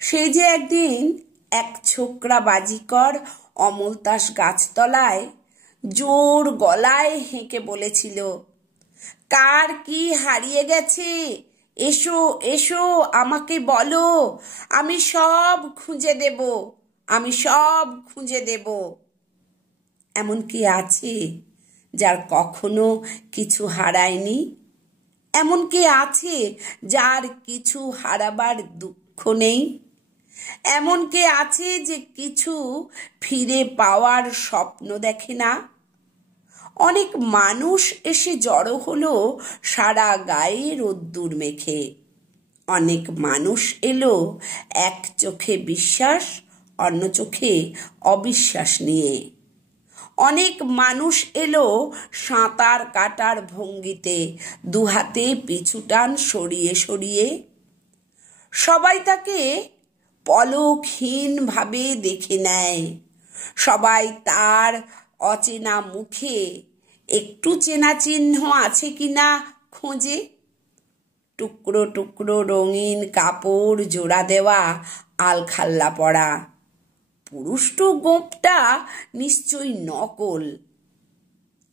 সেই যে একদিন এক ছোকরা বাজিকর অমলতাস গাছতলায় জোর গলায় হেঁকে বলেছিল, কার কি হারিয়ে গেছে, এসো এসো আমাকে বলো, আমি সব খুঁজে দেব, আমি সব খুঁজে দেব। এমন কি আছে যার কখনো কিছু হারায়নি? এমন কি আছে যার কিছু হারাবার দুঃখ নেই? এমন কে আছে যে কিছু ফিরে পাওয়ার স্বপ্ন দেখে না? অনেক মানুষ এসে জড়ো হলো সারা গায়ে রোদ্দুর মেখে। অনেক মানুষ এলো এক চোখে বিশ্বাস, অন্য চোখে অবিশ্বাস নিয়ে। অনেক মানুষ এলো সাঁতার কাটার ভঙ্গিতে, দুহাতে পিছুটান সরিয়ে সরিয়ে। সবাই তাকে পলকহীন ভাবে দেখে নেয়, সবাই তার অচেনা মুখে একটু চেনা চিহ্ন আছে কিনা খোঁজে। টুকরো টুকরো রঙিন কাপড় জোড়া দেওয়া আলখাল্লা পরা, পুরুষ্ট গোঁপটা নিশ্চয়ই নকল।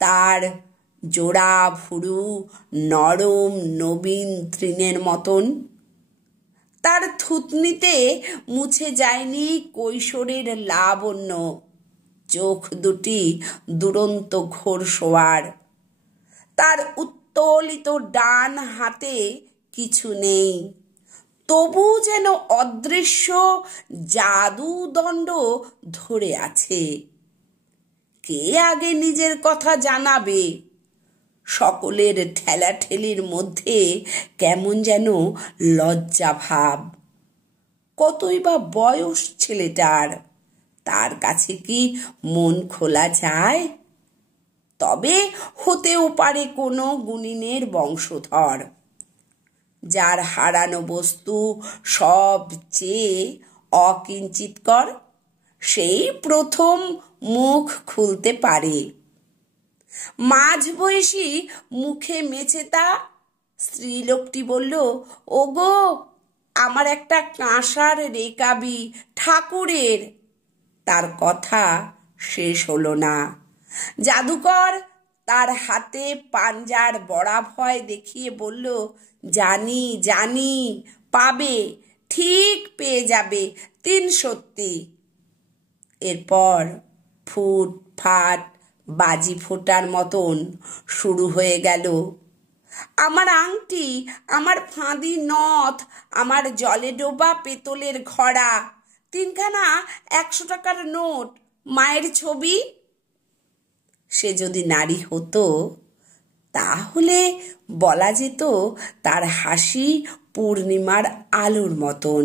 তার জোড়া ভুরু নরম নবীন তৃণের মতন। তার থুতনিতে মুছে যায়নি কৈশোরের লাবণ্য, চোখ দুটি দুরন্ত ঘোর শোয়ার। তার উত্তোলিত ডান হাতে কিছু নেই, তবু যেন অদৃশ্য জাদুদণ্ড ধরে আছে। কে আগে নিজের কথা জানাবে? সকলের ঠেলাঠেলির মধ্যে কেমন যেন লজ্জা ভাব। কতই বা বয়স ছেলেটার, তার কাছে কি মন খোলা যায়? তবে হতেও পারে কোনো গুণিনের বংশধর, যার হারানো বস্তু সবচেয়ে অকিঞ্চিৎকর, সেই প্রথম মুখ খুলতে পারে। মাঝবয়সী মুখে মেছেতা স্ত্রীলোকটি বলল, ওগো, আমার একটা কাঁসার রেকাবি ঠাকুরের। তার কথা শেষ হলো না। জাদুকর তার হাতে পাঞ্জার বরাভয় দেখিয়ে বলল, জানি জানি, পাবে, ঠিক পেয়ে যাবে, 3 সত্যি। এরপর ফুট ফাট বাজি ফোটার মতন শুরু হয়ে গেল। আমার আংটি, আমার ফাঁদি নথ, আমার জলে ডোবা পেতলের ঘড়া, 3খানা 100 টাকার নোট, মায়ের ছবি। সে যদি নারী হতো তাহলে বলা যেত তার হাসি পূর্ণিমার আলোর মতন।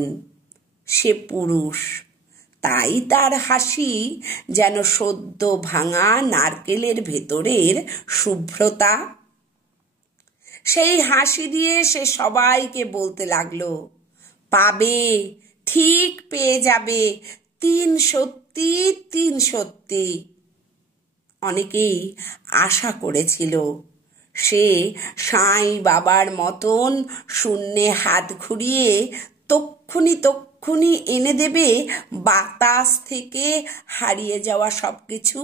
সে পুরুষ, তাই তার হাসি যেন সদ্য ভাঙা নারকেলের ভেতরের শুভ্রতা। সেই হাসি দিয়ে সে সবাইকে বলতে লাগলো, পাবে, ঠিক পেয়ে যাবে, 3 সত্যি, 3 সত্যি। অনেকেই আশা করেছিল সে সাঁই বাবার মতন শূন্যে হাত ঘুরিয়ে তক্ষুনি এনে দেবে বাতাস থেকে হারিয়ে যাওয়া সবকিছু।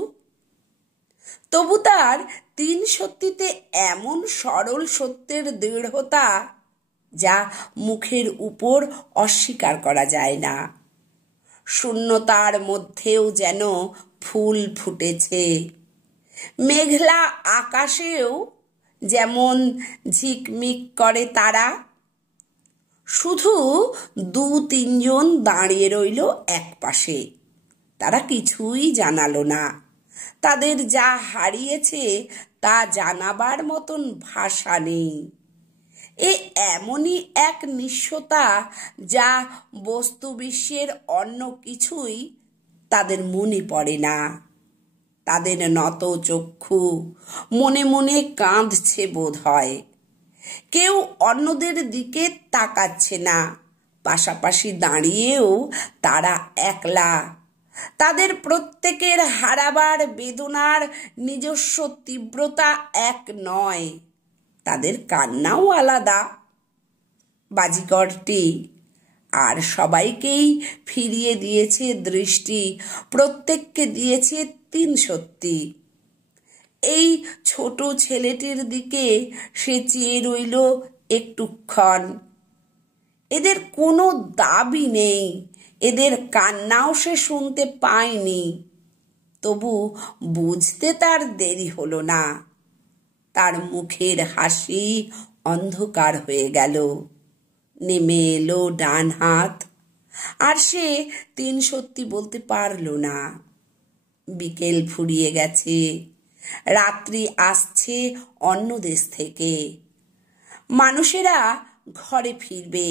তবু তার 3 সত্যিতে এমন সরল সত্যের দৃঢ়তা যা মুখের উপর অস্বীকার করা যায় না। শূন্যতার মধ্যেও যেন ফুল ফুটেছে, মেঘলা আকাশেও যেমন ঝিকমিক করে তারা। শুধু 2-3 জন দাঁড়িয়ে রইল এক পাশে। তারা কিছুই জানালো না। তাদের যা হারিয়েছে তা জানাবার মতন ভাষা নেই। এমনই এক নিঃস্বতা যা বস্তু বিশ্বের অন্য কিছুই তাদের মনে পড়ে না। তাদের নত চক্ষু মনে মনে কাঁদছে বোধ হয়। কেউ অন্যদের দিকে তাকাচ্ছে না, পাশাপাশি দাঁড়িয়েও তারা একলা। তাদের প্রত্যেকের হারাবার বেদনার নিজস্ব তীব্রতা এক নয়, তাদের কান্নাও আলাদা। বাজিকরটি আর সবাইকেই ফিরিয়ে দিয়েছে দৃষ্টি, প্রত্যেককে দিয়েছে 3 সত্যি। এই ছোট ছেলেটির দিকে সে চেয়ে রইল একটুক্ষণ। এদের কোনো দাবি নেই, এদের কান্নাও সে শুনতে পায়নি। তবু বুঝতে তার দেরি হলো না। তার মুখের হাসি অন্ধকার হয়ে গেল। নেমে এলো ডান হাত, আর সে 3 সত্যি বলতে পারল না। বিকেল ফুরিয়ে গেছে, রাত্রি আসছে অন্য দেশ থেকে। মানুষেরা ঘরে ফিরবে,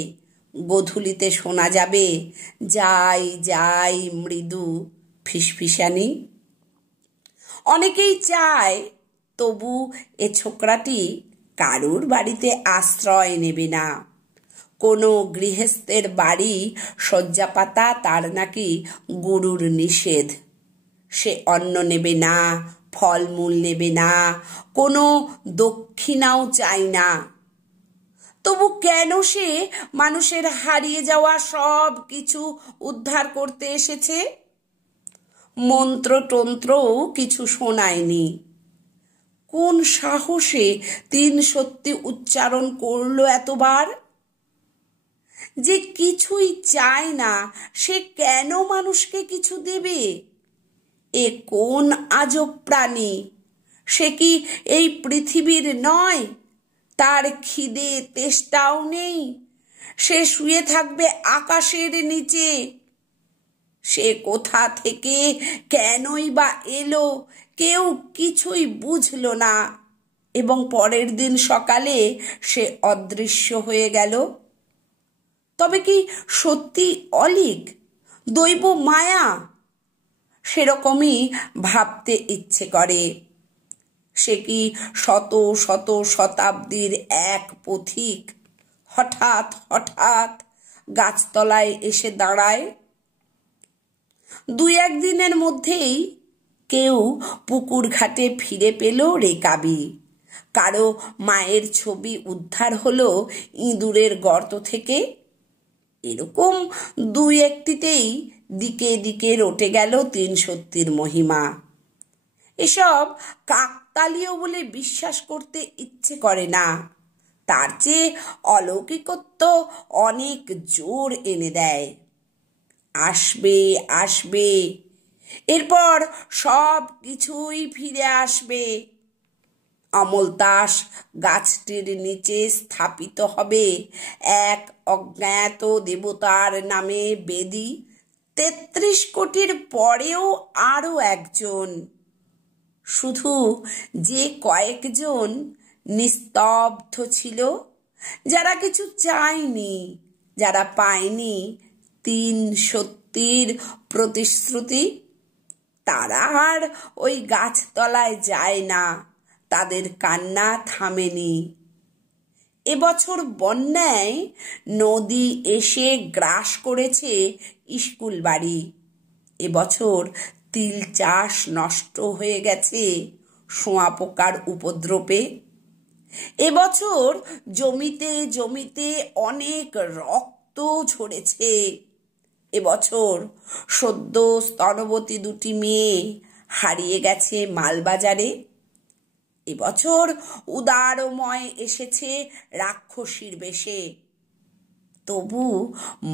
গোধূলিতে শোনা যাবে যাই যাই মৃদু ফিসফিসানি। অনেকেই চায়, তবু এ ছোকরাটি কারুর বাড়িতে আশ্রয় নেবে না। কোনো গৃহস্থের বাড়ি শয্যাপাতা তার নাকি গুরুর নিষেধ। সে অন্ন নেবে না, ফলমূল নেবে না, কোনো দক্ষিণাও চায় না। তবু কেন সে মানুষের হারিয়ে যাওয়া সব কিছু উদ্ধার করতে এসেছে? মন্ত্রতন্ত্রও কিছু শোনায়নি। কোন সাহসে 3 সত্যি উচ্চারণ করলো এতবার? যে কিছুই চায় না, সে কেন মানুষকে কিছু দেবে? এ কোন আজব প্রাণী? সে কি এই পৃথিবীর নয়? তার খিদে তেষ্টাও নেই। সে শুয়ে থাকবে আকাশের নিচে। সে কোথা থেকে কেনই বা এলো, কেউ কিছুই বুঝল না। এবং পরের দিন সকালে সে অদৃশ্য হয়ে গেল। তবে কি সত্যি অলীক, দৈব মায়া? সেরকমই ভাবতে ইচ্ছে করে। সে কি শত শত শতাব্দীর এক পথিক হঠাৎ হঠাৎ গাছতলায় এসে দাঁড়ায়? 2-1 দিনের মধ্যেই কেউ পুকুর ঘাটে ফিরে পেল রেকাবি, কারো মায়ের ছবি উদ্ধার হলো ইঁদুরের গর্ত থেকে। এরকম 2-1টিতেই দিকে দিকে রটে গেল 3 সত্যির মহিমা। এসব কাকতালীয় বলে বিশ্বাস করতে ইচ্ছে করে না। তার চেয়ে অলৌকিকত্ব অনেক জোর এনে দেয়। আসবে আসবে, এরপর সব কিছুই ফিরে আসবে। অমলতাস গাছটির নিচে স্থাপিত হবে এক অজ্ঞাত দেবতার নামে বেদী। 33 কোটির পরেও আরো একজন। শুধু যে কয়েকজন নিস্তব্ধ ছিল, যারা কিছু চায়নি, যারা পায়নি 3 সত্যির প্রতিশ্রুতি, তারা আর ওই গাছতলায় যায় না। তাদের কান্না থামেনি। এবছর বন্যায় নদী এসে গ্রাস করেছে স্কুল বাড়ি। এবছর তিল চাষ নষ্ট হয়ে গেছে শোঁয়াপোকার উপদ্রবে। এবছর জমিতে জমিতে অনেক রক্ত ঝরেছে। এবছর সদ্য স্তনবতী 2টি মেয়ে হারিয়ে গেছে মালবাজারে। এবছর উদারময় এসেছে রাক্ষসীর বেশে। তবু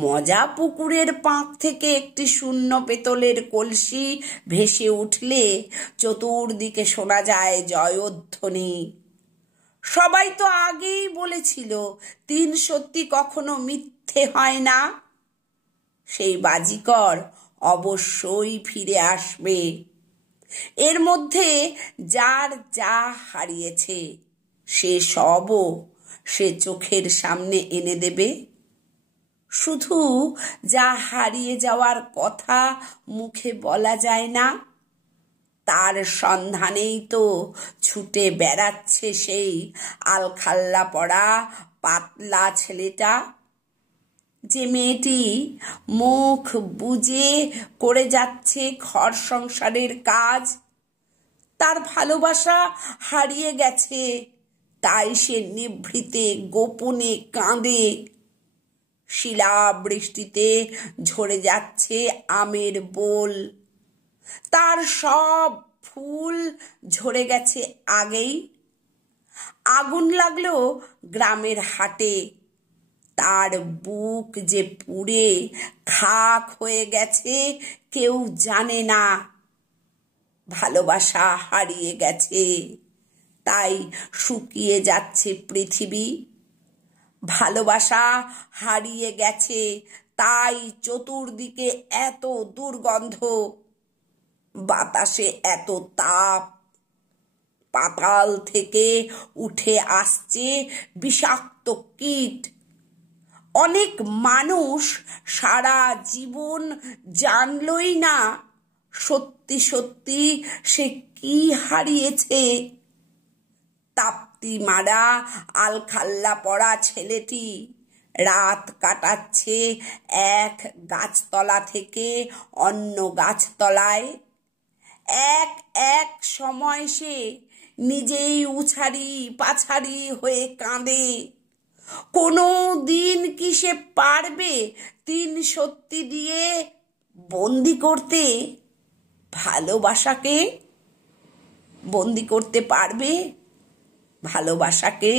মজা পুকুরের পাঁক থেকে একটি শূন্য পেতলের কলসি ভেসে উঠলে চতুর্দিকে শোনা যায় জয়ধ্বনি। সবাই তো আগেই বলেছিল 3 সত্যি কখনো মিথ্যে হয় না। সেই বাজিকর অবশ্যই ফিরে আসবে। এর মধ্যে যার যা হারিয়েছে সে সবও সে চোখের সামনে এনে দেবে। শুধু যা হারিয়ে যাওয়ার কথা মুখে বলা যায় না, তার সন্ধানেই তো ছুটে বেড়াচ্ছে সেই আলখাল্লা পড়া পাতলা ছেলেটা। যে মেয়েটি মুখ বুজে করে যাচ্ছে ঘর সংসারের কাজ, তার ভালোবাসা হারিয়ে গেছে, তাই সে নিভৃতে গোপনে কাঁদে। শিলাবৃষ্টিতে ঝরে যাচ্ছে আমের বোল। তার সব ফুল ঝরে গেছে আগেই। আগুন লাগলো গ্রামের হাটে, তার বুক যে পুড়ে খাক হয়ে গেছে কেউ জানে না। ভালোবাসা হারিয়ে গেছে, তাই শুকিয়ে যাচ্ছে পৃথিবী। ভালোবাসা হারিয়ে গেছে, তাই চতুর্দিকে এত দুর্গন্ধ, বাতাসে এত তাপ, পাতাল থেকে উঠে আসছে বিষাক্ত কীট। অনেক মানুষ সারা জীবন জানলই না সত্যি সত্যি সে কি হারিয়েছে। তাপ্তি মারা আলখাল্লা পড়া ছেলেটি রাত কাটাচ্ছে এক গাছতলা থেকে অন্য গাছতলায়। এক এক সময় সে নিজেই উছাড়ি পাছাড়ি হয়ে কাঁদে। কোনো দিন কি সে পারবে 3 সত্যি দিয়ে বন্দি করতে? ভালোবাসাকে বন্দি করতে পারবে? ভালোবাসাকে